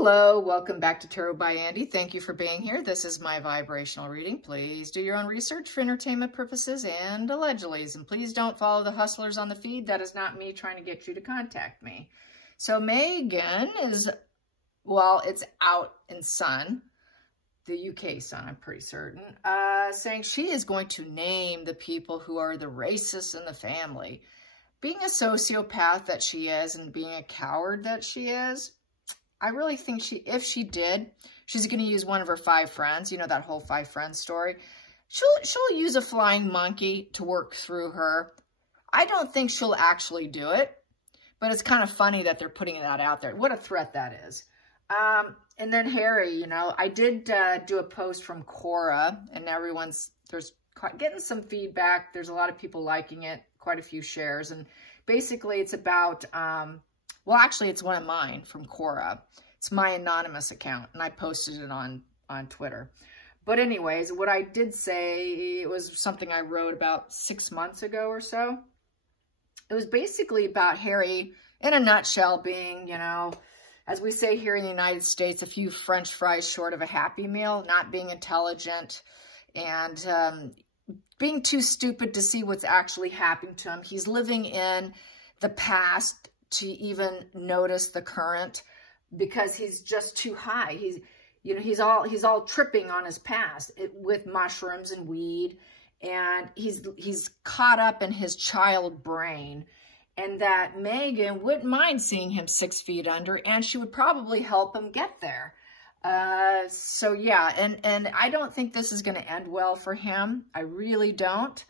Hello, welcome back to Tarot by Andy. Thank you for being here. This is my vibrational reading. Please do your own research for entertainment purposes and allegedly. And please don't follow the hustlers on the feed. That is not me trying to get you to contact me. So Meghan is, well, it's out in Sun, the UK Sun, I'm pretty certain, saying she is going to name the people who are the racists in the family. Being a sociopath that she is and being a coward that she is, I really think if she did, she's going to use one of her 5 friends. You know, that whole 5 friends story. She'll use a flying monkey to work through her. I don't think she'll actually do it, but it's kind of funny that they're putting that out there. What a threat that is. And then Harry, you know, I did do a post from Cora, and there's getting some feedback. There's a lot of people liking it, quite a few shares. And basically it's about, well, actually it's one of mine from Cora. It's my anonymous account, and I posted it on Twitter. But anyways, what I did say, it was something I wrote about 6 months ago or so. It was basically about Harry, in a nutshell, being, you know, as we say here in the United States, a few French fries short of a Happy Meal, not being intelligent, and being too stupid to see what's actually happening to him. He's living in the past to even notice the current because he's just too high. He's all tripping on his past with mushrooms and weed, and he's caught up in his child brain. And that Meghan wouldn't mind seeing him 6 feet under, and she would probably help him get there. So yeah, and I don't think this is going to end well for him. I really don't.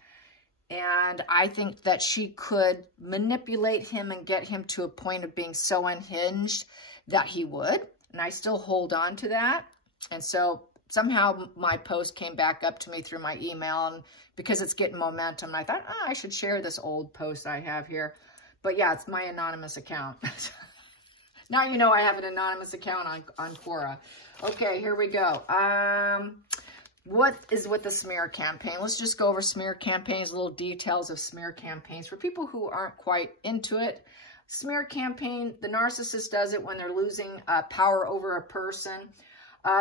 And I think that she could manipulate him and get him to a point of being so unhinged that he would. And I still hold on to that. And so somehow my post came back up to me through my email, and because it's getting momentum, I thought, oh, I should share this old post I have here. But yeah, it's my anonymous account. Now you know I have an anonymous account on Quora. Okay, here we go. What is with the smear campaign? Let's just go over smear campaigns, little details of smear campaigns. For people who aren't quite into it, smear campaign, the narcissist does it when they're losing power over a person.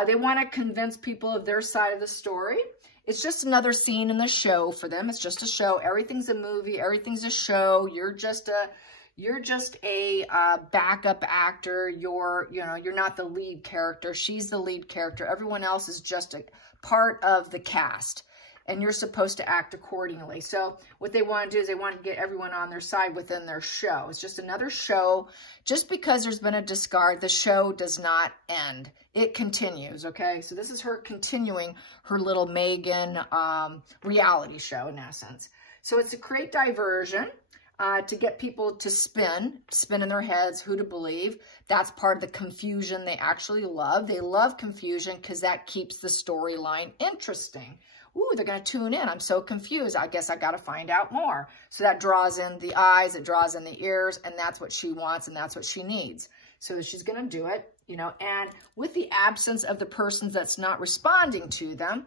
They want to convince people of their side of the story. It's just another scene in the show for them. It's just a show. Everything's a movie. Everything's a show. You're just a backup actor. You're not the lead character. She's the lead character. Everyone else is just a part of the cast, and you're supposed to act accordingly. So what they want to do is they want to get everyone on their side within their show. It's just another show. Just because there's been a discard, the show does not end. It continues, okay? So this is her continuing her little Meghan reality show, in essence. So it's to create diversion, to get people to spin in their heads who to believe. That's part of the confusion they actually love. They love confusion because that keeps the storyline interesting. Ooh, they're going to tune in. I'm so confused. I guess I got to find out more. So that draws in the eyes, it draws in the ears, and that's what she wants, and that's what she needs. So she's going to do it, you know, and with the absence of the person that's not responding to them,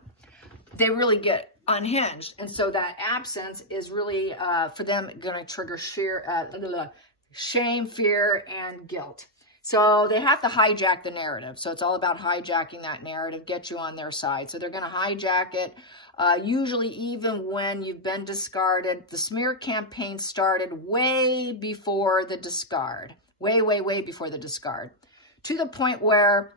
they really get unhinged. And so that absence is really, for them, going to trigger shame, fear, and guilt. So they have to hijack the narrative. So it's all about hijacking that narrative, get you on their side. So they're going to hijack it. Usually even when you've been discarded, the smear campaign started way before the discard. Way before the discard. To the point where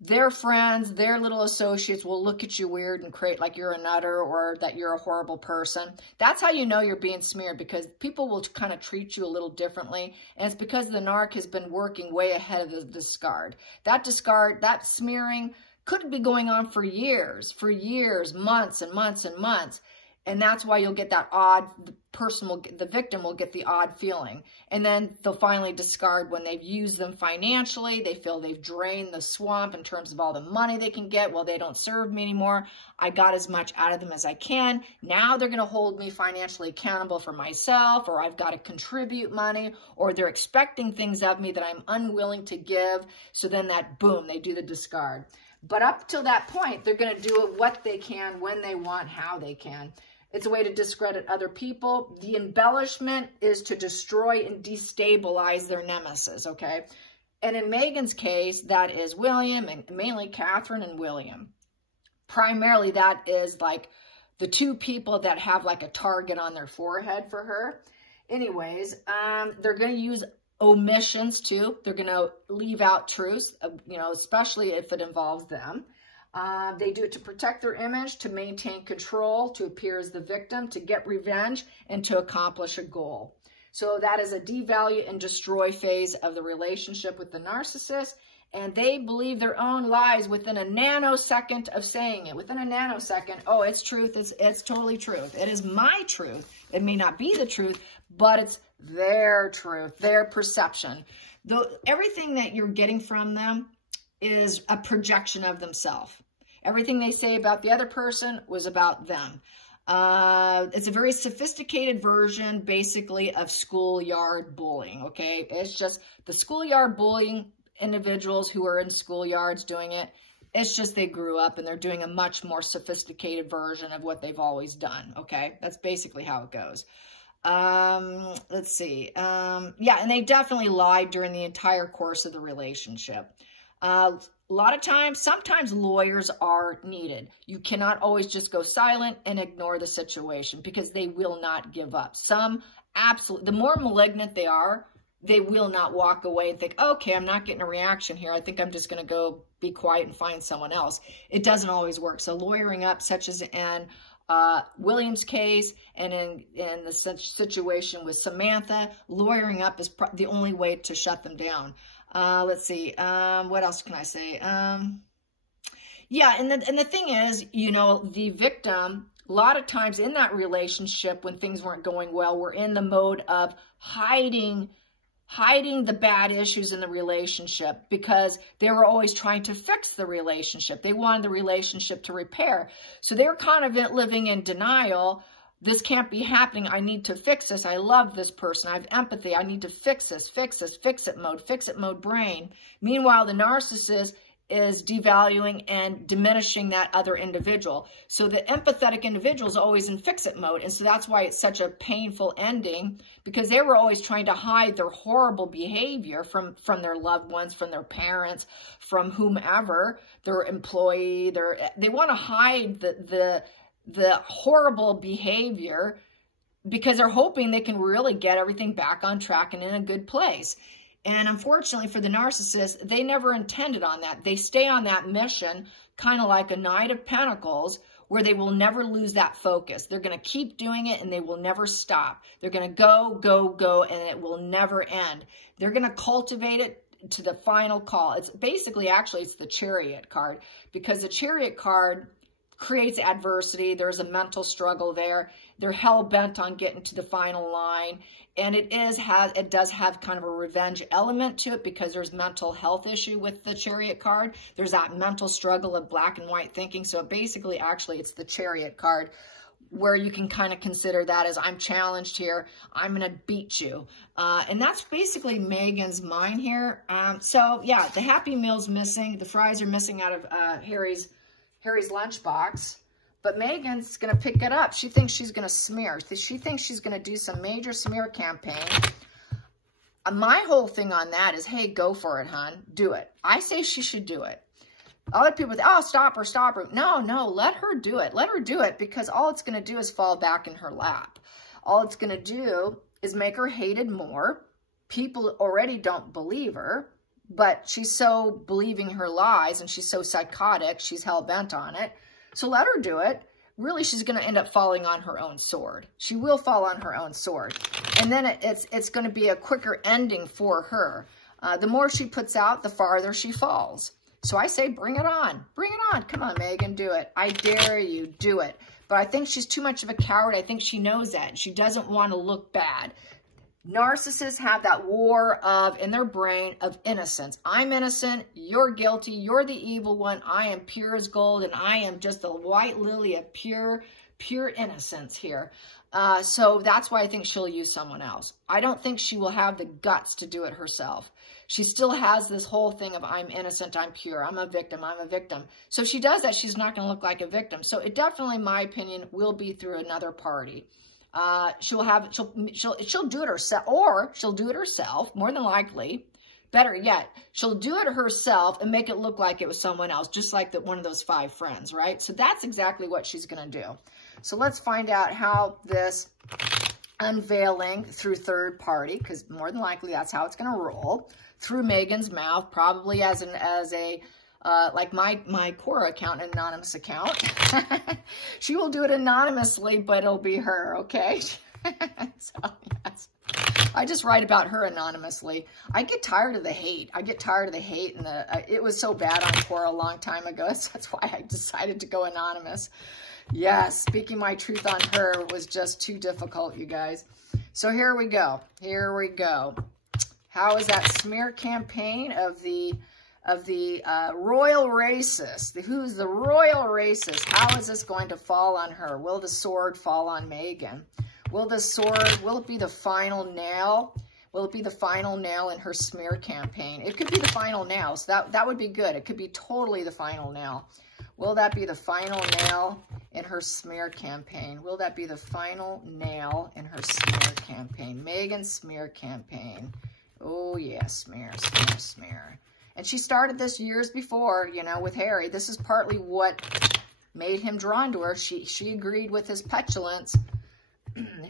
their friends, their little associates will look at you weird and create like you're a nutter or that you're a horrible person. That's how you know you're being smeared, because people will kind of treat you a little differently. And it's because the narc has been working way ahead of the discard. That discard, that smearing could be going on for years, months and months and months. And that's why you'll get that odd, the victim will get the odd feeling. And then they'll finally discard when they've used them financially. They feel they've drained the swamp in terms of all the money they can get. Well, they don't serve me anymore. I got as much out of them as I can. Now they're going to hold me financially accountable for myself, or I've got to contribute money, or they're expecting things of me that I'm unwilling to give. So then that, boom, they do the discard. But up till that point, they're going to do what they can, when they want, how they can. It's a way to discredit other people. The embellishment is to destroy and destabilize their nemesis, okay? And in Meghan's case, that is William, and mainly Catherine and William. Primarily, that is like the two people that have like a target on their forehead for her. Anyways, they're going to use omissions too. They're going to leave out truths, you know, especially if it involves them. They do it to protect their image, to maintain control, to appear as the victim, to get revenge, and to accomplish a goal. So that is a devalue and destroy phase of the relationship with the narcissist. And they believe their own lies within a nanosecond of saying it. Within a nanosecond, oh, it's truth. It's totally truth. It is my truth. It may not be the truth, but it's their truth, their perception. Everything that you're getting from them is a projection of themselves. Everything they say about the other person was about them. It's a very sophisticated version, basically, of schoolyard bullying, okay? It's just the schoolyard bullying individuals who are in schoolyards doing it. It's just they grew up and they're doing a much more sophisticated version of what they've always done, okay? That's basically how it goes. Let's see. Yeah, and they definitely lied during the entire course of the relationship. A lot of times, sometimes lawyers are needed. You cannot always just go silent and ignore the situation because they will not give up. Some absolutely, the more malignant they are, they will not walk away and think, okay, I'm not getting a reaction here. I think I'm just going to go be quiet and find someone else. It doesn't always work. So lawyering up, such as in William's case and in the situation with Samantha, lawyering up is the only way to shut them down. Let's see. What else can I say? Yeah, and the thing is, you know, the victim, a lot of times in that relationship when things weren't going well, we're in the mode of hiding the bad issues in the relationship because they were always trying to fix the relationship. They wanted the relationship to repair. So they were kind of living in denial. This can't be happening. I need to fix this. I love this person. I have empathy. I need to fix this, fix it mode brain. Meanwhile, the narcissist is devaluing and diminishing that other individual. So the empathetic individual is always in fix-it mode. And so that's why it's such a painful ending, because they were always trying to hide their horrible behavior from their loved ones, from their parents, from whomever, their employee. They want to hide the horrible behavior because they're hoping they can really get everything back on track and in a good place. And unfortunately for the narcissist, they never intended on that. They stay on that mission, kind of like a Knight of Pentacles, where they will never lose that focus. They're going to keep doing it and they will never stop. They're going to go, go, go, and it will never end. They're going to cultivate it to the final call. It's basically, actually, it's the Chariot card, because the Chariot card creates adversity. There's a mental struggle there. They're hell-bent on getting to the final line. And it does have kind of a revenge element to it because there's mental health issue with the Chariot card. There's that mental struggle of black and white thinking. So basically, actually, it's the Chariot card where you can kind of consider that as, I'm challenged here. I'm going to beat you. And that's basically Meghan's mind here. So yeah, the Happy Meal's missing. The fries are missing out of Harry's lunchbox. But Meghan's going to pick it up. She thinks she's going to smear. She thinks she's going to do some major smear campaign. My whole thing on that is, hey, go for it, hon. Do it. I say she should do it. Other people think, oh, stop her, stop her. No, let her do it. Let her do it, because all it's going to do is fall back in her lap. All it's going to do is make her hated more. People already don't believe her, but she's so believing her lies and she's so psychotic, she's hell-bent on it. So let her do it. Really, she's going to end up falling on her own sword. She will fall on her own sword. And then it's going to be a quicker ending for her. The more she puts out, the farther she falls. So I say, bring it on. Bring it on. Come on, Meghan, do it. I dare you, do it. But I think she's too much of a coward. I think she knows that. She doesn't want to look bad. Narcissists have that war in their brain of innocence. I'm innocent, you're guilty, you're the evil one, I am pure as gold, and I am just a white lily of pure innocence here. So that's why I think she'll use someone else. I don't think she will have the guts to do it herself. She still has this whole thing of, I'm innocent, I'm pure, I'm a victim, I'm a victim. So if she does that, she's not going to look like a victim. So it definitely, in my opinion, will be through another party. She'll do it herself, or she'll do it herself, more than likely, Better yet, she'll do it herself and make it look like it was someone else, just like one of those 5 friends, right? So that's exactly what she's going to do. So let's find out how this unveiling through third party, because more than likely that's how it's going to roll, through Meghan's mouth, probably as a like my Quora account, an anonymous account. She will do it anonymously, but it'll be her, okay? So, yes. I just write about her anonymously. I get tired of the hate. I get tired of the hate, and it was so bad on Quora a long time ago. So that's why I decided to go anonymous. Yes, speaking my truth on her was just too difficult, you guys. So here we go. Here we go. How is that smear campaign of the royal racist? Who's the royal racist? How is this going to fall on her? Will the sword fall on Meghan? Will the sword, will it be the final nail? Will it be the final nail in her smear campaign? It could be the final nail, so that would be good. It could be totally the final nail. Will that be the final nail in her smear campaign? Will that be the final nail in her smear campaign? Meghan's smear campaign. Oh, yeah, smear, smear, smear. And she started this years before, you know, with Harry. This is partly what made him drawn to her. She agreed with his petulance.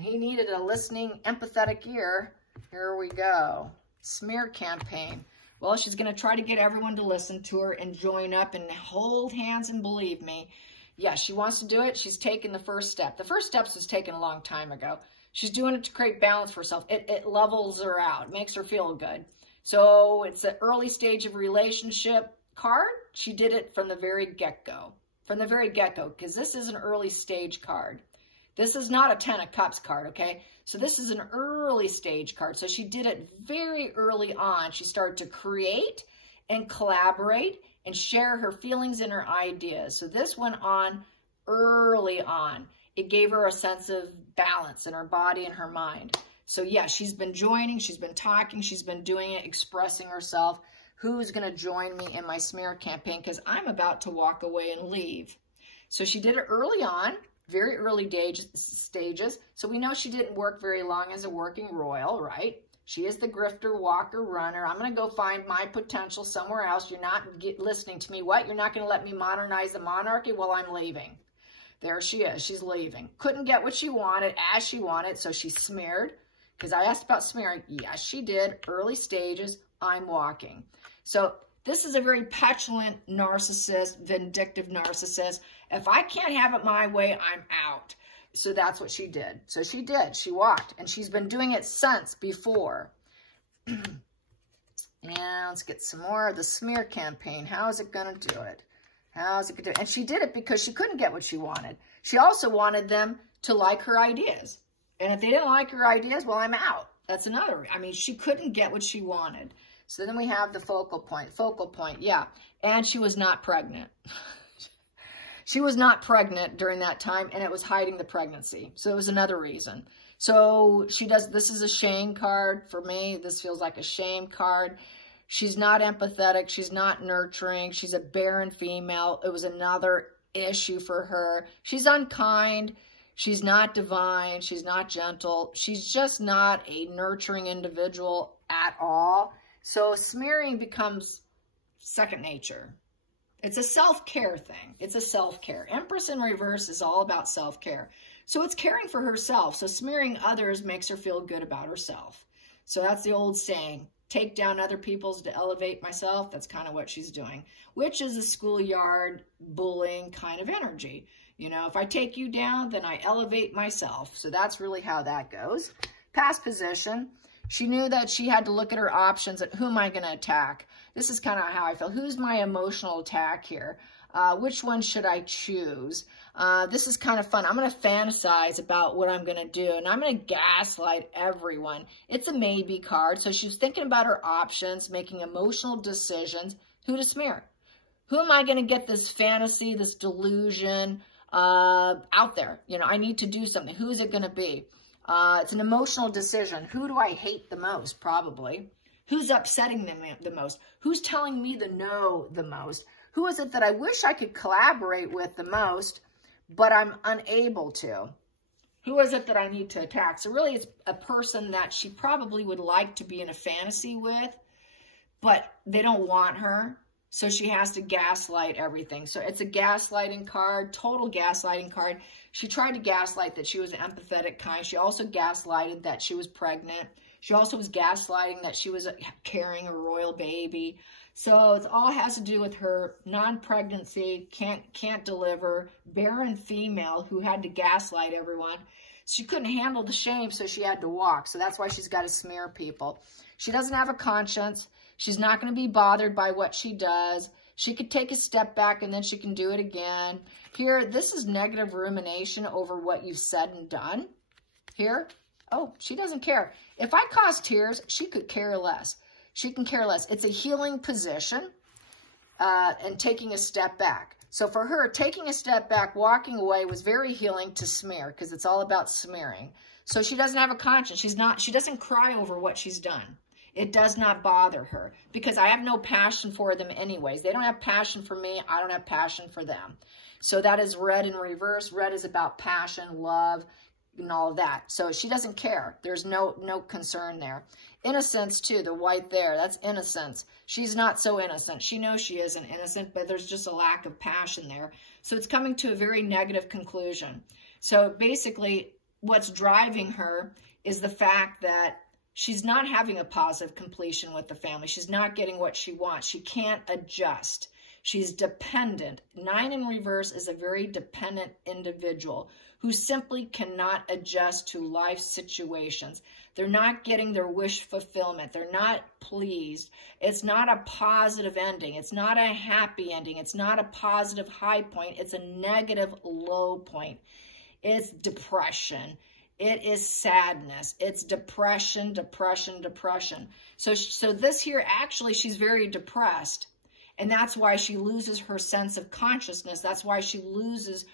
He needed a listening, empathetic ear. Here we go. Smear campaign. Well, she's going to try to get everyone to listen to her and join up and hold hands and believe me. Yeah, she wants to do it. She's taken the first step. The first step was taken a long time ago. She's doing it to create balance for herself. It levels her out, makes her feel good. So it's an early stage of relationship card. She did it from the very get-go. From the very get-go, because this is an early stage card. This is not a 10 of Cups card, okay? So this is an early stage card. So she did it very early on. She started to create and collaborate and share her feelings and her ideas. So this went on early on. It gave her a sense of balance in her body and her mind. So yeah, she's been joining, she's been talking, she's been doing it, expressing herself. Who's going to join me in my smear campaign? Because I'm about to walk away and leave. So she did it early on. Very early stages. So we know she didn't work very long as a working royal, right? She is the grifter, walker, runner. I'm going to go find my potential somewhere else. You're not listening to me. What? You're not going to let me modernize the monarchy? Well, I'm leaving. There she is. She's leaving. Couldn't get what she wanted as she wanted, so she smeared. Because I asked about smearing. Yes, she did. Early stages. I'm walking. So this is a very petulant narcissist, vindictive narcissist. If I can't have it my way, I'm out. So that's what she did. So she did. She walked. And she's been doing it since before. And let's get some more of the smear campaign. How is it going to do it? How is it going to do it? And she did it because she couldn't get what she wanted. She also wanted them to like her ideas. And if they didn't like her ideas, well, I'm out. That's another. I mean, she couldn't get what she wanted. So then we have the focal point. Focal point, yeah. And she was not pregnant. She was not pregnant during that time, and it was hiding the pregnancy. So it was another reason. So she does, this is a shame card for me. This feels like a shame card. She's not empathetic. She's not nurturing. She's a barren female. It was another issue for her. She's unkind. She's not divine. She's not gentle. She's just not a nurturing individual at all. So smearing becomes second nature. It's a self-care thing. It's a self-care. Empress in reverse is all about self-care. So it's caring for herself. So smearing others makes her feel good about herself. So that's the old saying, take down other people's to elevate myself. That's kind of what she's doing, which is a schoolyard bullying kind of energy. You know, if I take you down, then I elevate myself. So that's really how that goes. Past position. She knew that she had to look at her options at who am I going to attack. This is kind of how I feel. Who's my emotional attack here? Which one should I choose? This is kind of fun. I'm going to fantasize about what I'm going to do, and I'm going to gaslight everyone. It's a maybe card. So she's thinking about her options, making emotional decisions. Who to smear? Who am I going to get this fantasy, this delusion out there? You know, I need to do something. Who is it going to be? It's an emotional decision. Who do I hate the most? Probably. Who's upsetting them the most? Who's telling me the no the most? Who is it that I wish I could collaborate with the most, but I'm unable to? Who is it that I need to attack? So really it's a person that she probably would like to be in a fantasy with, but they don't want her. So she has to gaslight everything. So it's a gaslighting card, total gaslighting card. She tried to gaslight that she was an empathetic kind. She also gaslighted that she was pregnant. She also was gaslighting that she was carrying a royal baby. So it all has to do with her non-pregnancy, can't deliver, barren female who had to gaslight everyone. She couldn't handle the shame, so she had to walk. So that's why she's got to smear people. She doesn't have a conscience. She's not going to be bothered by what she does. She could take a step back and then she can do it again. Here, this is negative rumination over what you've said and done. Here, oh, she doesn't care. If I cause tears, she could care less. She can care less. It's a healing position and taking a step back. So for her, taking a step back, walking away was very healing to smear because it's all about smearing. So she doesn't have a conscience. She doesn't cry over what she's done. It does not bother her because I have no passion for them anyways. They don't have passion for me. I don't have passion for them. So that is red in reverse. Red is about passion, love, and all of that. So she doesn't care. There's no concern there. Innocence too, the white there, that's innocence. She's not so innocent. She knows she isn't innocent, but there's just a lack of passion there. So it's coming to a very negative conclusion. So basically what's driving her is the fact that she's not having a positive completion with the family. She's not getting what she wants. She can't adjust. She's dependent. 9 in reverse is a very dependent individual who simply cannot adjust to life situations. They're not getting their wish fulfillment. They're not pleased. It's not a positive ending. It's not a happy ending. It's not a positive high point. It's a negative low point. It's depression. It is sadness. It's depression, depression, depression. So this here, actually, she's very depressed. And that's why she loses her sense of consciousness. That's why she loses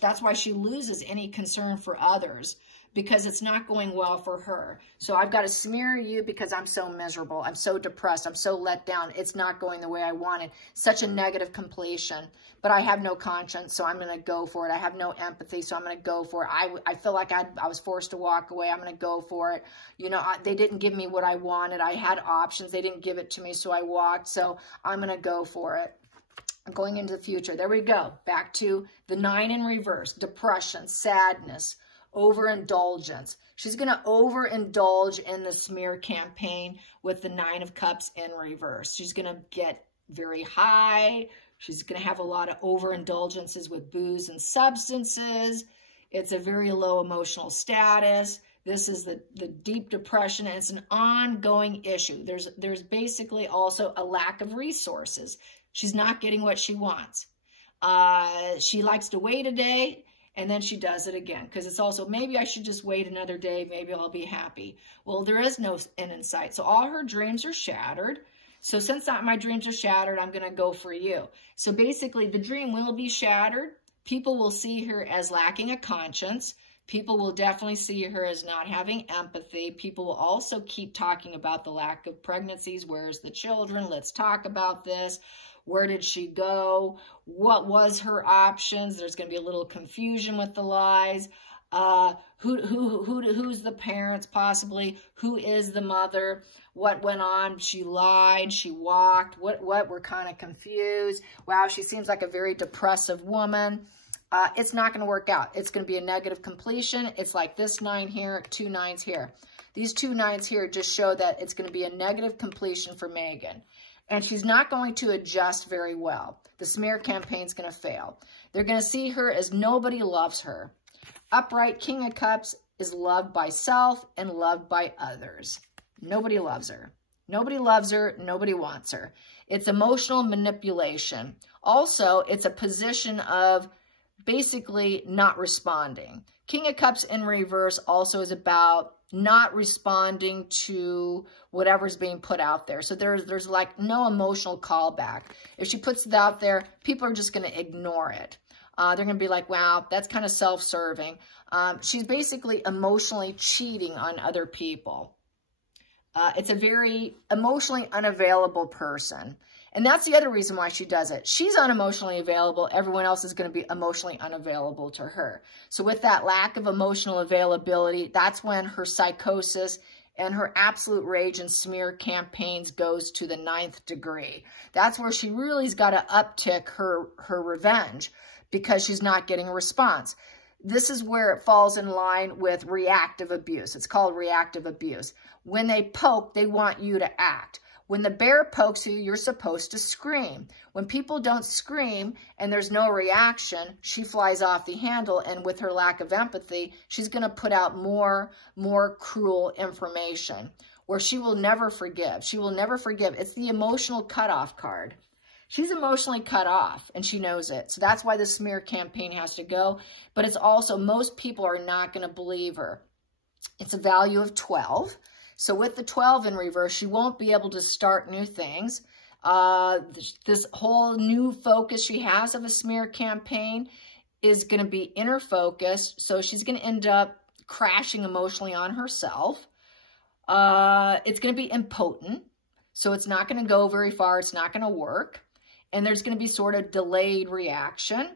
that's why she loses any concern for others, because it's not going well for her. So I've got to smear you because I'm so miserable. I'm so depressed. I'm so let down. It's not going the way I wanted. Such a negative completion. But I have no conscience, so I'm going to go for it. I have no empathy, so I'm going to go for it. I feel like I was forced to walk away. I'm going to go for it. You know, they didn't give me what I wanted. I had options. They didn't give it to me, so I walked. So I'm going to go for it. Going into the future. There we go. Back to the 9 in reverse. Depression, sadness, overindulgence. She's going to overindulge in the smear campaign with the 9 of Cups in reverse. She's going to get very high. She's going to have a lot of overindulgences with booze and substances. It's a very low emotional status. This is the deep depression, and it's an ongoing issue. There's basically also a lack of resources. She's not getting what she wants. She likes to wait a day, and then she does it again. Because it's also, maybe I should just wait another day. Maybe I'll be happy. Well, there is no end in sight. So all her dreams are shattered. So since my dreams are shattered, I'm going to go for you. So basically, the dream will be shattered. People will see her as lacking a conscience. People will definitely see her as not having empathy. People will also keep talking about the lack of pregnancies. Where's the children? Let's talk about this. Where did she go? What was her options? There's going to be a little confusion with the lies. Who's the parents possibly? Who is the mother? What went on? She lied. She walked. What? We're kind of confused. Wow, she seems like a very depressive woman. It's not going to work out. It's going to be a negative completion. It's like this 9 here, 2 9s here. These 2 9s here just show that it's going to be a negative completion for Meghan. And she's not going to adjust very well. The smear campaign's going to fail. They're going to see her as nobody loves her. Upright King of Cups is loved by self and loved by others. Nobody loves her. Nobody loves her. Nobody wants her. It's emotional manipulation. Also, it's a position of basically not responding. King of Cups in reverse also is about not responding to whatever's being put out there. So there's like no emotional callback. If she puts it out there, people are just going to ignore it. They're going to be like, wow, that's kind of self-serving. She's basically emotionally cheating on other people. It's a very emotionally unavailable person. And that's the other reason why she does it. She's unemotionally available. Everyone else is going to be emotionally unavailable to her. So with that lack of emotional availability, that's when her psychosis And her absolute rage and smear campaigns goes to the 9th degree. That's where she really's got to uptick her revenge because she's not getting a response. This is where it falls in line with reactive abuse. It's called reactive abuse. When they poke, they want you to act. When the bear pokes you, you're supposed to scream. When people don't scream and there's no reaction, she flies off the handle, and with her lack of empathy, she's going to put out more cruel information where she will never forgive. She will never forgive. It's the emotional cutoff card. She's emotionally cut off, and she knows it. So that's why the smear campaign has to go. But it's also, most people are not going to believe her. It's a value of 12. So with the 12 in reverse, she won't be able to start new things. This whole new focus she has of a smear campaign is going to be inner focused. So she's going to end up crashing emotionally on herself. It's going to be impotent. So it's not going to go very far. It's not going to work. And there's going to be sort of delayed reaction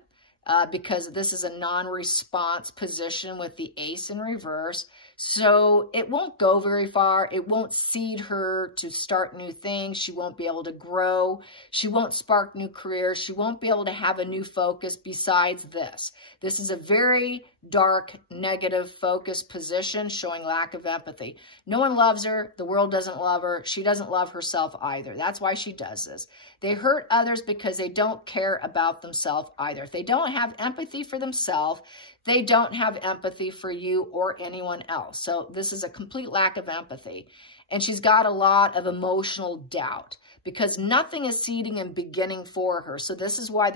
because this is a non-response position with the ace in reverse. So it won't go very far. It won't seed her to start new things. She won't be able to grow. She won't spark new careers. She won't be able to have a new focus besides this. This is a very dark, negative focus position showing lack of empathy. No one loves her. The world doesn't love her. She doesn't love herself either. That's why she does this. They hurt others because they don't care about themselves either. If they don't have empathy for themselves, they don't have empathy for you or anyone else. So this is a complete lack of empathy. And she's got a lot of emotional doubt because nothing is seeding and beginning for her. So this is why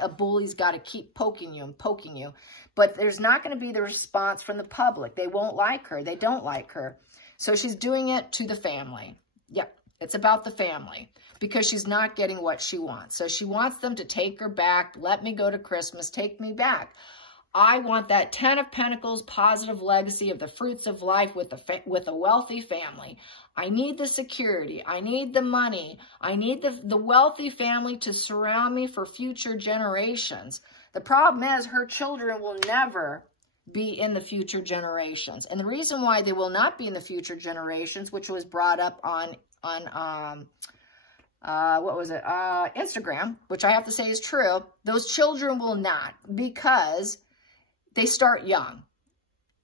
a bully's got to keep poking you and poking you. But there's not going to be the response from the public. They won't like her. They don't like her. So she's doing it to the family. Yep, it's about the family because she's not getting what she wants. So she wants them to take her back. Let me go to Christmas. Take me back. I want that 10 of Pentacles, positive legacy of the fruits of life with a wealthy family. I need the security. I need the money. I need the wealthy family to surround me for future generations. The problem is her children will never be in the future generations. And the reason why they will not be in the future generations, which was brought up on Instagram, which I have to say is true, those children will not, because they start young.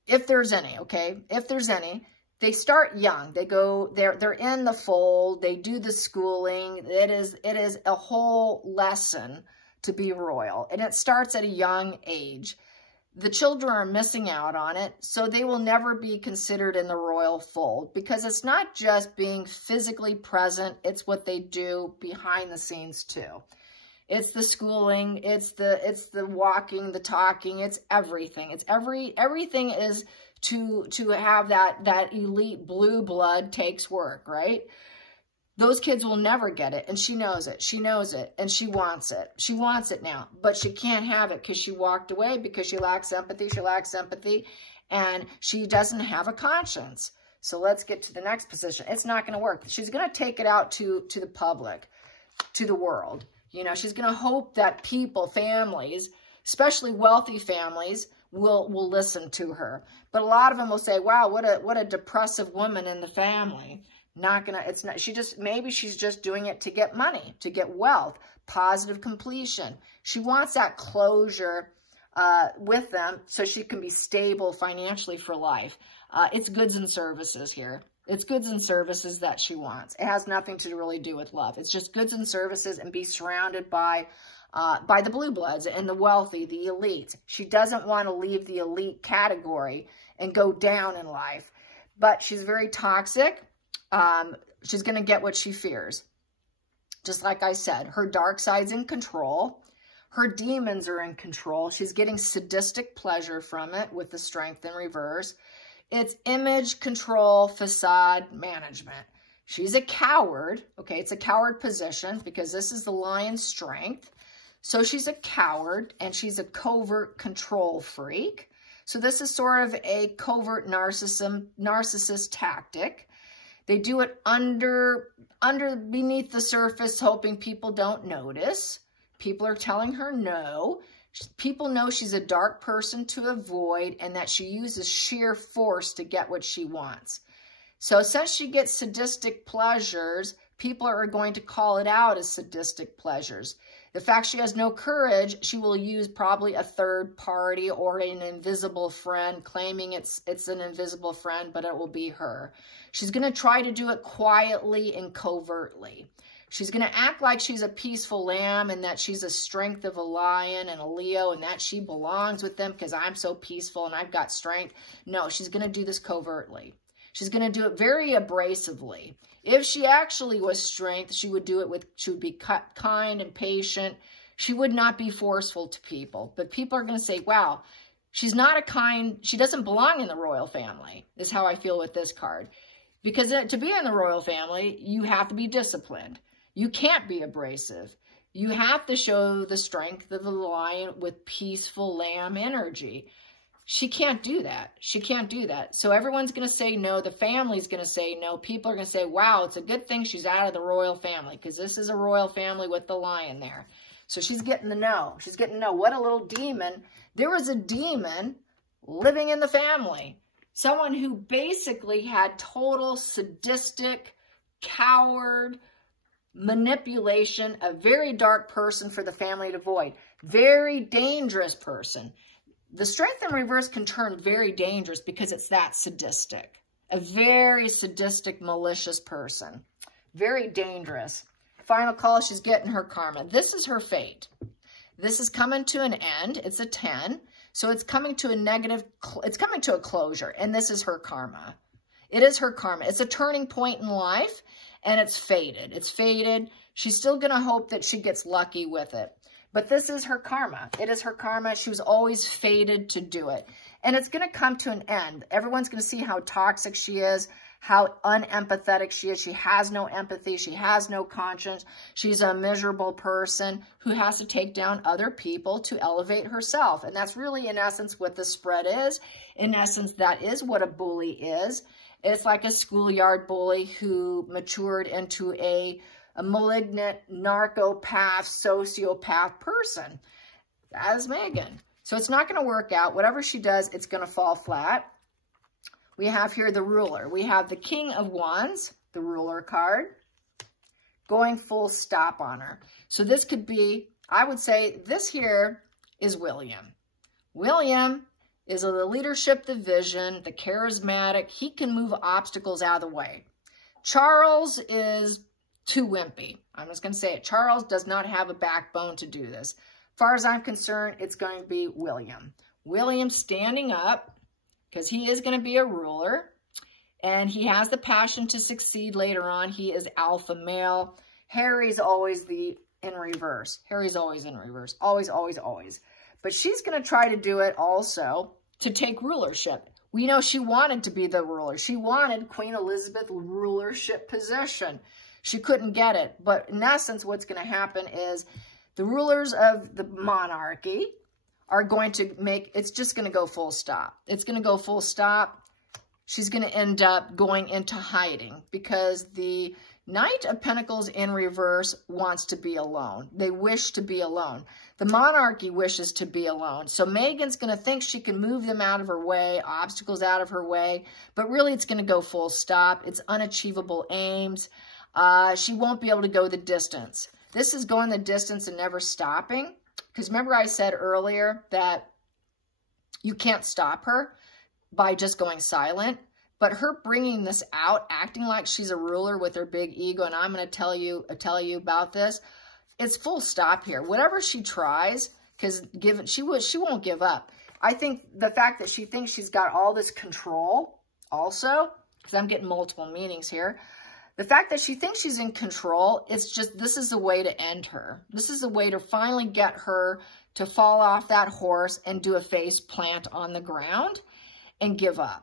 If there's any, okay? If there's any, they start young. They're in the fold. They do the schooling. It is a whole lesson to be royal. And it starts at a young age. The children are missing out on it, so they will never be considered in the royal fold because it's not just being physically present. It's what they do behind the scenes too. It's the schooling, it's the walking, the talking, it's everything. It's everything is to have that elite blue blood takes work, right? Those kids will never get it, and she knows it. She knows it, and she wants it. She wants it now, but she can't have it because she walked away because she lacks empathy. She lacks empathy, and she doesn't have a conscience. So let's get to the next position. It's not going to work. She's going to take it out to the public, to the world. You know, she's going to hope that people, families, especially wealthy families, will listen to her. But a lot of them will say, wow, what a depressive woman in the family. Maybe she's just doing it to get money, to get wealth, positive completion. She wants that closure with them so she can be stable financially for life. It's goods and services here. It's goods and services that she wants. It has nothing to really do with love. It's just goods and services and be surrounded by the blue bloods and the wealthy, the elite. She doesn't want to leave the elite category and go down in life. But she's very toxic. She's going to get what she fears. Just like I said, her dark side's in control. Her demons are in control. She's getting sadistic pleasure from it with the strength in reverse. It's image control, facade management. She's a coward. Okay, it's a coward position because this is the lion's strength. So she's a coward and she's a covert control freak. So this is sort of a covert narcissist tactic. They do it beneath the surface, hoping people don't notice. People are telling her no. People know she's a dark person to avoid and that she uses sheer force to get what she wants. So since she gets sadistic pleasures, people are going to call it out as sadistic pleasures. The fact she has no courage, she will use probably a third party or an invisible friend, claiming it's an invisible friend, but it will be her. She's going to try to do it quietly and covertly. She's going to act like she's a peaceful lamb and that she's a strength of a lion and a Leo and that she belongs with them because I'm so peaceful and I've got strength. No, she's going to do this covertly. She's going to do it very abrasively. If she actually was strength, she would be kind and patient. She would not be forceful to people. But people are going to say, wow, she doesn't belong in the royal family, is how I feel with this card. Because to be in the royal family, you have to be disciplined. You can't be abrasive. You have to show the strength of the lion with peaceful lamb energy. She can't do that. She can't do that. So everyone's going to say no. The family's going to say no. People are going to say, wow, it's a good thing she's out of the royal family because this is a royal family with the lion there. So she's getting the no. She's getting no. What a little demon. There was a demon living in the family. Someone who basically had total sadistic, coward, manipulation, a very dark person for the family to avoid. Very dangerous person. The strength in reverse can turn very dangerous because it's that sadistic. A very sadistic, malicious person. Very dangerous. Final call, she's getting her karma. This is her fate. This is coming to an end. It's a 10. So it's coming to it's coming to a closure. And this is her karma. It is her karma. It's a turning point in life and it's faded. It's faded. She's still going to hope that she gets lucky with it. But this is her karma. It is her karma. She was always fated to do it. And it's going to come to an end. Everyone's going to see how toxic she is, how unempathetic she is. She has no empathy. She has no conscience. She's a miserable person who has to take down other people to elevate herself. And that's really, in essence, what the spread is. In essence, that is what a bully is. It's like a schoolyard bully who matured into a malignant, narcopath, sociopath person. That is Meghan. So it's not going to work out. Whatever she does, it's going to fall flat. We have here the ruler. We have the King of Wands, the ruler card, going full stop on her. So this could be, I would say, this here is William. William is the leadership, the vision, the charismatic. He can move obstacles out of the way. Charles is too wimpy. I'm just going to say it. Charles does not have a backbone to do this. As far as I'm concerned, it's going to be William. William standing up because he is going to be a ruler and he has the passion to succeed later on. He is alpha male. Harry's always in reverse. Harry's always in reverse. Always, always, always. But she's going to try to do it also to take rulership. We know she wanted to be the ruler. She wanted Queen Elizabeth rulership position. She couldn't get it. But in essence, what's going to happen is the rulers of the monarchy are going to it's just going to go full stop. It's going to go full stop. She's going to end up going into hiding because the Knight of Pentacles in reverse wants to be alone. They wish to be alone. The monarchy wishes to be alone. So Meghan's going to think she can move them out of her way, obstacles out of her way, but really it's going to go full stop. It's unachievable aims. She won't be able to go the distance. This is going the distance and never stopping. Because remember I said earlier that you can't stop her by just going silent. But her bringing this out, acting like she's a ruler with her big ego, and I'm going to tell you about this, it's full stop here. Whatever she tries, because she won't give up. I think the fact that she thinks she's got all this control also, because I'm getting multiple meanings here, the fact that she thinks she's in control, it's just, this is the way to end her. This is the way to finally get her to fall off that horse and do a face plant on the ground and give up.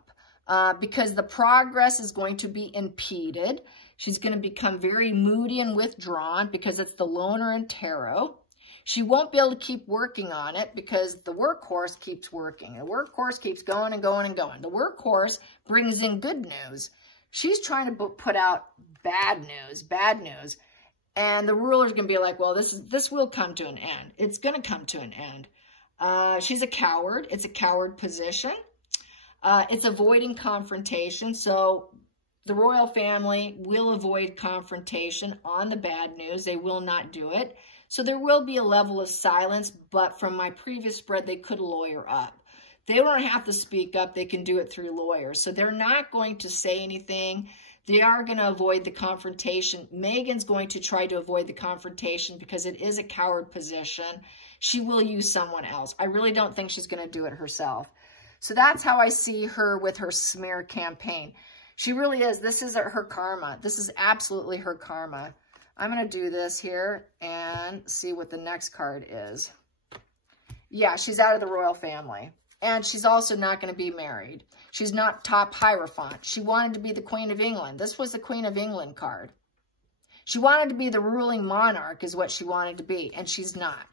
Because the progress is going to be impeded. She's going to become very moody and withdrawn because it's the loner in tarot. She won't be able to keep working on it because the workhorse keeps working. The workhorse keeps going and going and going. The workhorse brings in good news. She's trying to put out bad news. And the ruler's going to be like, well, this will come to an end. It's going to come to an end. She's a coward. It's a coward position. It's avoiding confrontation. So The royal family will avoid confrontation on the bad news. They will not do it. So there will be a level of silence, but from my previous spread, they could lawyer up. They don't have to speak up. They can do it through lawyers. So they're not going to say anything. They are going to avoid the confrontation. Meghan's going to try to avoid the confrontation because it is a coward position. She will use someone else. I really don't think she's going to do it herself. So that's how I see her with her smear campaign. She really is. This is her karma. This is absolutely her karma. I'm going to do this here and see what the next card is. Yeah, she's out of the royal family. And she's also not going to be married. She's not top hierophant. She wanted to be the Queen of England. This was the Queen of England card. She wanted to be the ruling monarch is what she wanted to be, and she's not.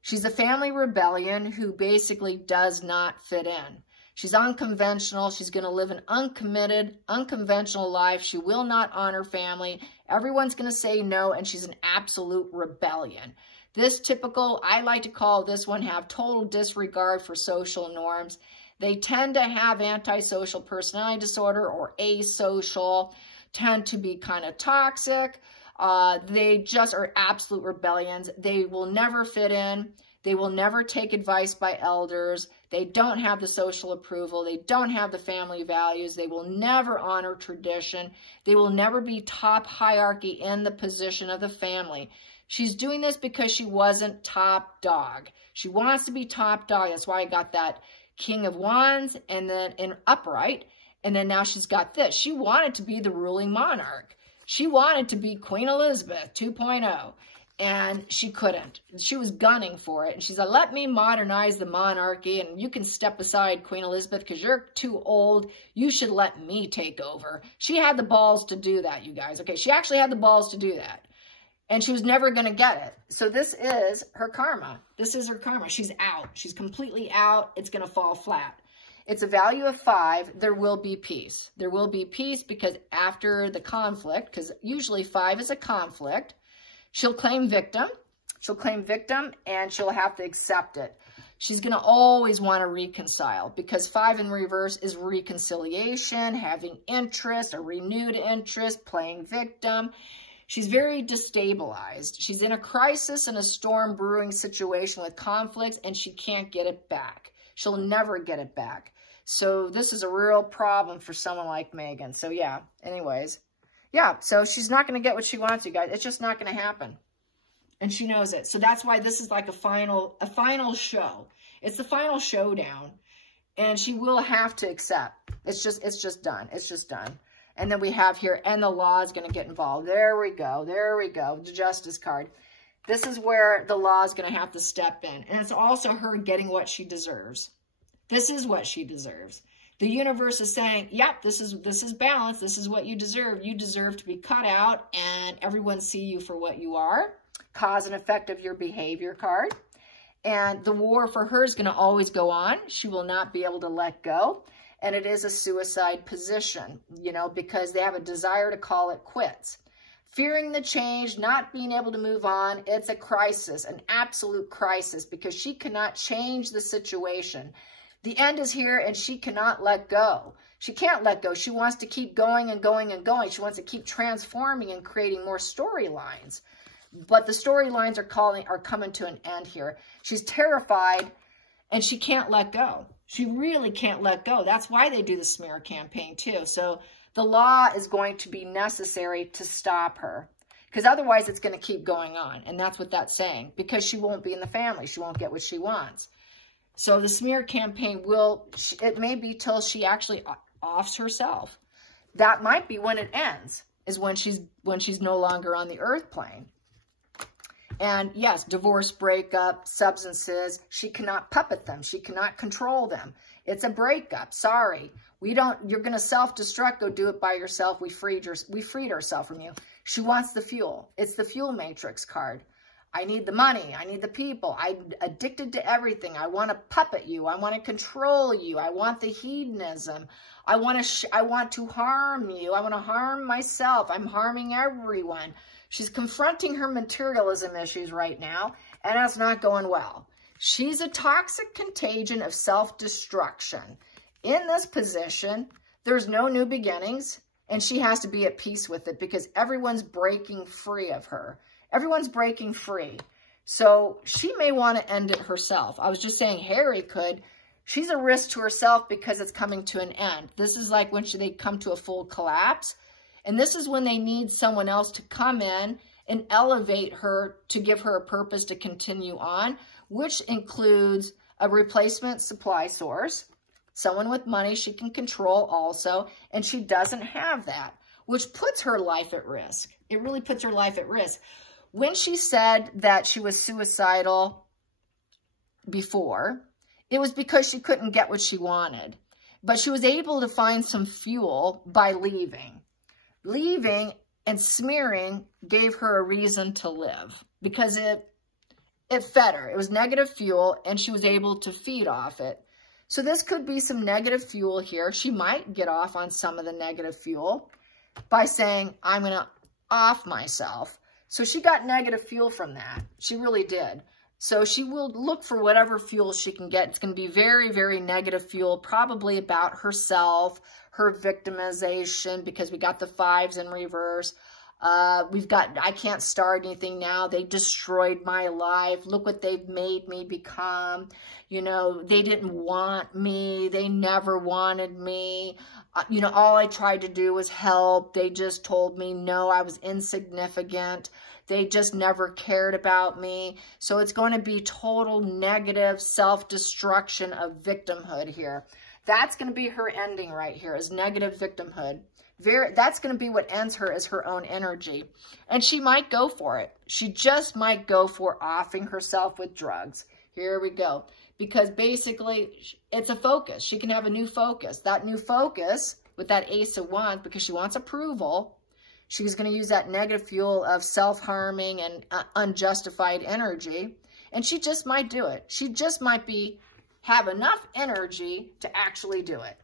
She's a family rebellion who basically does not fit in. She's unconventional. She's going to live an uncommitted, unconventional life. She will not honor family. Everyone's going to say no, and she's an absolute rebellion. This typical, I like to call this one, have total disregard for social norms. They tend to have antisocial personality disorder or asocial, tend to be kind of toxic. They just are absolute rebellions. They will never fit in. They will never take advice by elders. They don't have the social approval. They don't have the family values. They will never honor tradition. They will never be top hierarchy in the position of the family. She's doing this because she wasn't top dog. She wants to be top dog. That's why I got that King of Wands and then in upright. And then now she's got this. She wanted to be the ruling monarch. She wanted to be Queen Elizabeth 2.0. And she couldn't. She was gunning for it. And she's like, let me modernize the monarchy. And you can step aside, Queen Elizabeth, because you're too old. You should let me take over. She had the balls to do that, you guys. Okay, she actually had the balls to do that. And she was never going to get it. So this is her karma. This is her karma. She's out. She's completely out. It's going to fall flat. It's a value of 5. There will be peace. There will be peace because after the conflict, because usually 5 is a conflict, she'll claim victim. She'll claim victim and she'll have to accept it. She's going to always want to reconcile because 5 in reverse is reconciliation, having interest, a renewed interest, playing victim. She's very destabilized. She's in a crisis and a storm brewing situation with conflicts, and she can't get it back. She'll never get it back. So this is a real problem for someone like Meghan. So yeah, anyways. Yeah, so she's not going to get what she wants, you guys. It's just not going to happen. And she knows it. So that's why this is like a final show. It's the final showdown. And she will have to accept. It's just done. It's just done. And then we have here, and the law is going to get involved. There we go. There we go. The Justice card. This is where the law is going to have to step in. And it's also her getting what she deserves. This is what she deserves. The universe is saying, yep, this is balance. This is what you deserve. You deserve to be cut out and everyone see you for what you are. Cause and effect of your behavior card. And the war for her is going to always go on. She will not be able to let go. And it is a suicide position, you know, because they have a desire to call it quits. Fearing the change, not being able to move on, it's a crisis, an absolute crisis, because she cannot change the situation. The end is here, and she cannot let go. She can't let go. She wants to keep going and going and going. She wants to keep transforming and creating more storylines. But the storylines are coming to an end here. She's terrified, and she can't let go. She really can't let go. That's why they do the smear campaign too. So the law is going to be necessary to stop her because otherwise it's going to keep going on. And that's what that's saying because she won't be in the family. She won't get what she wants. So the smear campaign it may be till she actually offs herself. That might be when it ends, is when she's no longer on the earth plane. And yes, divorce, breakup, substances, she cannot puppet them. She cannot control them. It's a breakup. Sorry. You're going to self-destruct. Go do it by yourself. We freed ourselves from you. She wants the fuel. It's the fuel matrix card. I need the money. I need the people. I'm addicted to everything. I want to puppet you. I want to control you. I want the hedonism. I want to harm you. I want to harm myself. I'm harming everyone. She's confronting her materialism issues right now, and that's not going well. She's a toxic contagion of self-destruction. In this position, there's no new beginnings, And she has to be at peace with it because everyone's breaking free of her. Everyone's breaking free. So she may want to end it herself. I was just saying Harry could. She's a risk to herself because it's coming to an end. This is like when they come to a full collapse. And this is when they need someone else to come in and elevate her to give her a purpose to continue on, which includes a replacement supply source, someone with money she can control also, and she doesn't have that, which puts her life at risk. It really puts her life at risk. When she said that she was suicidal before, it was because she couldn't get what she wanted, but she was able to find some fuel by leaving. Leaving and smearing gave her a reason to live because it fed her. It was negative fuel and she was able to feed off it. So this could be some negative fuel here. She might get off on some of the negative fuel by saying, I'm going to off myself. So she got negative fuel from that. She really did. So she will look for whatever fuel she can get. It's going to be very, very negative fuel, probably about herself, her victimization, because we got the 5s in reverse. We've got, I can't start anything now. They destroyed my life. Look what they've made me become. You know, they didn't want me. They never wanted me. You know, all I tried to do was help. They just told me no, I was insignificant. They just never cared about me. So it's going to be total negative self-destruction of victimhood here. That's going to be her ending right here, is negative victimhood. That's going to be what ends her, is her own energy. And she might go for it. She just might go for offing herself with drugs. Here we go. Because basically, it's a focus. She can have a new focus. That new focus with that Ace of Wands, because she wants approval, she's going to use that negative fuel of self-harming and unjustified energy. And she just might do it. She just might have enough energy to actually do it.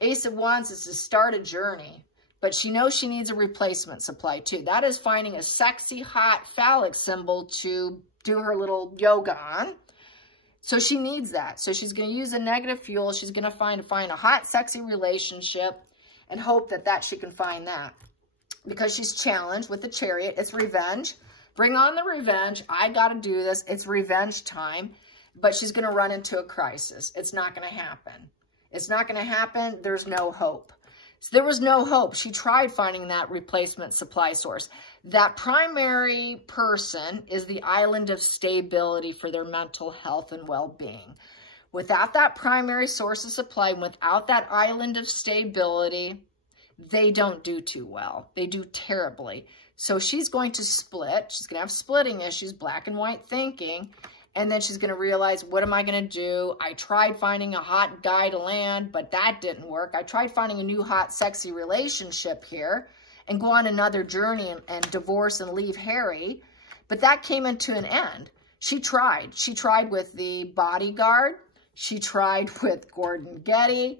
Ace of Wands is to start a journey, but she knows she needs a replacement supply too. That is finding a sexy, hot, phallic symbol to do her little yoga on. So she needs that. So she's going to use a negative fuel. She's going to find a hot, sexy relationship and hope that she can find that. Because she's challenged with the Chariot. It's revenge. Bring on the revenge. I got to do this. It's revenge time. But she's going to run into a crisis. It's not going to happen. It's not going to happen. There's no hope. So there was no hope. She tried finding that replacement supply source. That primary person is the island of stability for their mental health and well-being. Without that primary source of supply, without that island of stability, they don't do too well. They do terribly. So she's going to split. She's going to have splitting issues, black and white thinking. And then she's going to realize, what am I going to do? I tried finding a hot guy to land, but that didn't work. I tried finding a new hot, sexy relationship here and go on another journey and divorce and leave Harry. But that came into an end. She tried. She tried with the bodyguard. She tried with Gordon Getty.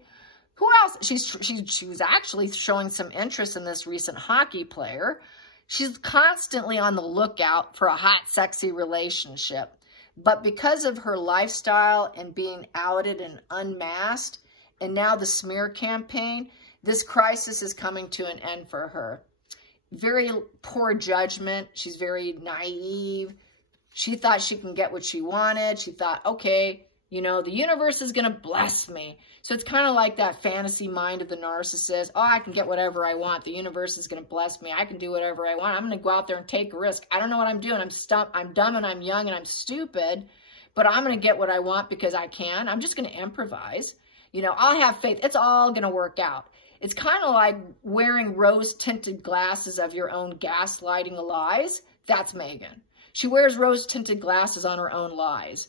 Who else? She was actually showing some interest in this recent hockey player. She's constantly on the lookout for a hot, sexy relationship. But because of her lifestyle and being outed and unmasked, and now the smear campaign, this crisis is coming to an end for her. Very poor judgment. She's very naive. She thought she can get what she wanted. She thought, okay, you know, the universe is going to bless me. So it's kind of like that fantasy mind of the narcissist. Oh, I can get whatever I want. The universe is going to bless me. I can do whatever I want. I'm going to go out there and take a risk. I don't know what I'm doing. I'm dumb and I'm young and I'm stupid, but I'm going to get what I want because I can. I'm just going to improvise. You know, I'll have faith. It's all going to work out. It's kind of like wearing rose-tinted glasses of your own gaslighting lies. That's Meghan. She wears rose-tinted glasses on her own lies.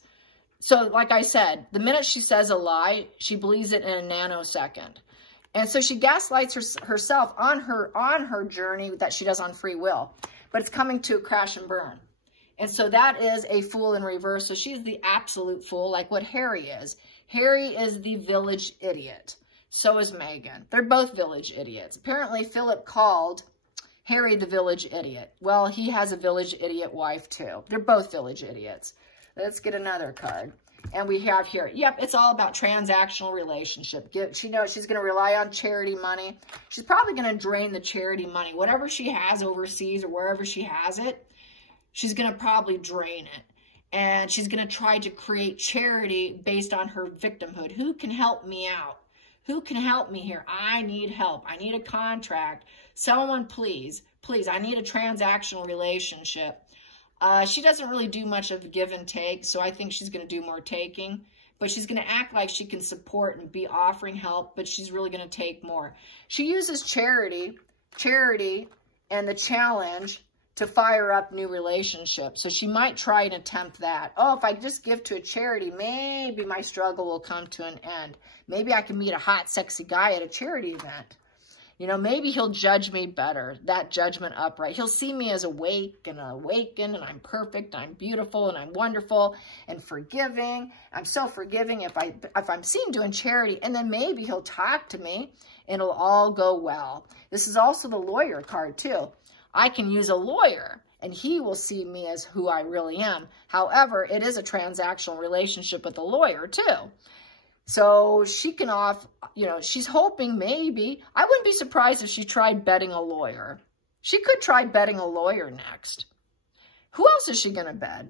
So, like I said, the minute she says a lie, she believes it in a nanosecond. And so she gaslights herself on her journey that she does on free will. But it's coming to a crash and burn. And so that is a fool in reverse. So she's the absolute fool, like what Harry is. Harry is the village idiot. So is Meghan. They're both village idiots. Apparently, Philip called Harry the village idiot. Well, he has a village idiot wife, too. They're both village idiots. Let's get another card. And we have here, yep, it's all about transactional relationship. She knows she's going to rely on charity money. She's probably going to drain the charity money. Whatever she has overseas or wherever she has it, she's going to probably drain it. And she's going to try to create charity based on her victimhood. Who can help me out? Who can help me here? I need help. I need a contract. Someone, please, please, I need a transactional relationship. She doesn't really do much of the give and take, so I think she's going to do more taking. But she's going to act like she can support and be offering help, but she's really going to take more. She uses charity and the challenge to fire up new relationships. So she might try and attempt that. Oh, if I just give to a charity, maybe my struggle will come to an end. Maybe I can meet a hot, sexy guy at a charity event. You know, maybe he'll judge me better, that judgment upright. He'll see me as awake and awakened, and I'm perfect, I'm beautiful, and I'm wonderful, and forgiving. I'm so forgiving if I'm seen doing charity, and then maybe he'll talk to me, and it'll all go well. This is also the lawyer card, too. I can use a lawyer, and he will see me as who I really am. However, it is a transactional relationship with the lawyer, too. So she can she's hoping maybe, I wouldn't be surprised if she tried betting a lawyer. She could try betting a lawyer next. Who else is she going to bet?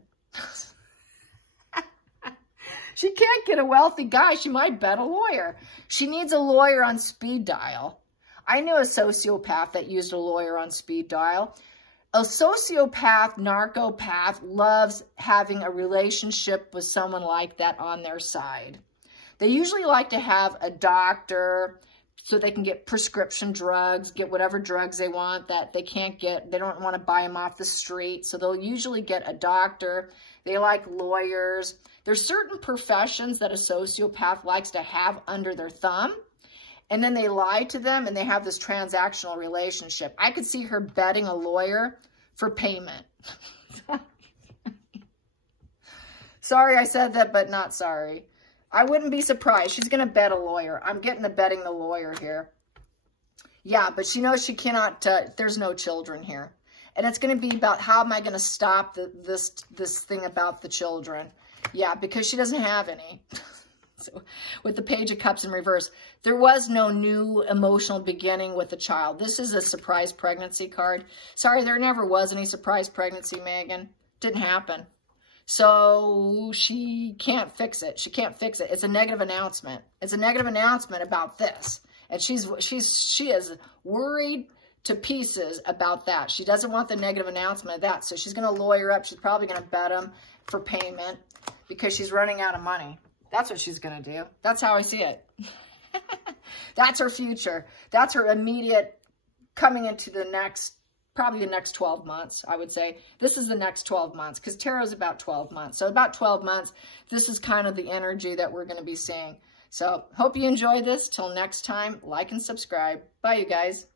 She can't get a wealthy guy. She might bet a lawyer. She needs a lawyer on speed dial. I knew a sociopath that used a lawyer on speed dial. A sociopath, narcopath loves having a relationship with someone like that on their side. They usually like to have a doctor so they can get prescription drugs, get whatever drugs they want that they can't get. They don't want to buy them off the street, so they'll usually get a doctor. They like lawyers. There's certain professions that a sociopath likes to have under their thumb, and then they lie to them, and they have this transactional relationship. I could see her betting a lawyer for payment. Sorry I said that, but not sorry. I wouldn't be surprised. She's going to bet a lawyer. I'm getting the betting the lawyer here. Yeah, but she knows she cannot, there's no children here. And it's going to be about how am I going to stop this thing about the children. Yeah, because she doesn't have any. So, with the Page of Cups in reverse, there was no new emotional beginning with the child. This is a surprise pregnancy card. Sorry, there never was any surprise pregnancy, Meghan. Didn't happen. So she can't fix it. She can't fix it. It's a negative announcement. It's a negative announcement about this. And she is worried to pieces about that. She doesn't want the negative announcement of that. So she's going to lawyer up. She's probably going to bet him for payment because she's running out of money. That's what she's going to do. That's how I see it. That's her future. That's her immediate coming into the next, probably the next 12 months, I would say. This is the next 12 months because tarot's about 12 months. So about 12 months, this is kind of the energy that we're going to be seeing. So hope you enjoyed this. Till next time, like and subscribe. Bye, you guys.